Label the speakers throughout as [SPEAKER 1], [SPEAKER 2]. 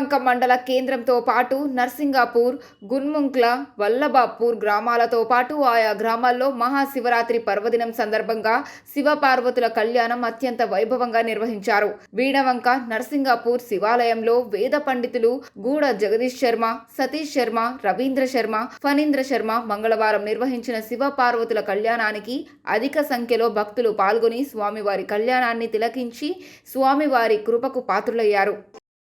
[SPEAKER 1] వీణవంక మండల కేంద్రంతో పాటు నర్సింగాపూర్ గున్ముంక్ల వల్లభాపూర్ గ్రామాలతో పాటు ఆయా గ్రామాల్లో మహాశివరాత్రి పర్వదినం సందర్భంగా శివపార్వతుల కళ్యాణం అత్యంత వైభవంగా నిర్వహించారు. వీణవంక నర్సింగాపూర్ శివాలయంలో వేద పండితులు గూడ జగదీష్ శర్మ సతీష్ శర్మ రవీంద్ర శర్మ ఫణీంద్ర శర్మ మంగళవారం నిర్వహించిన శివపార్వతుల కళ్యాణానికి అధిక సంఖ్యలో భక్తులు పాల్గొని స్వామివారి కళ్యాణాన్ని తిలకించి స్వామివారి కృపకు పాత్రులయ్యారు.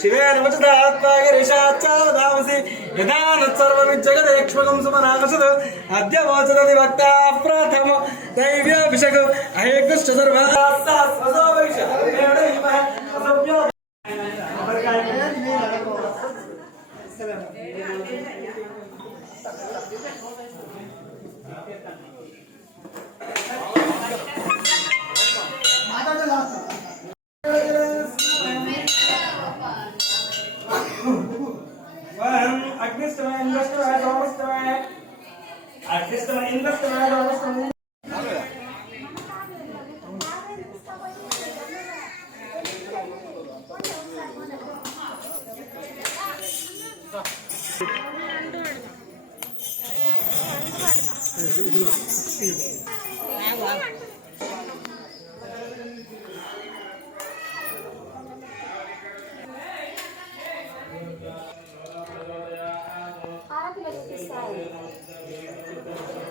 [SPEAKER 2] शिवेन वचदात्मागिरिशाच्चा धामसि यदानत् सर्वं जगदेक्ष्मकं सुमनाकसद अद्य वाचदति वक्ता प्रथम दैव्याभिषेक। अहेकृष्ट सर्व। investment, investment, investment. Investment, investment, investment. Thank
[SPEAKER 3] you. salva.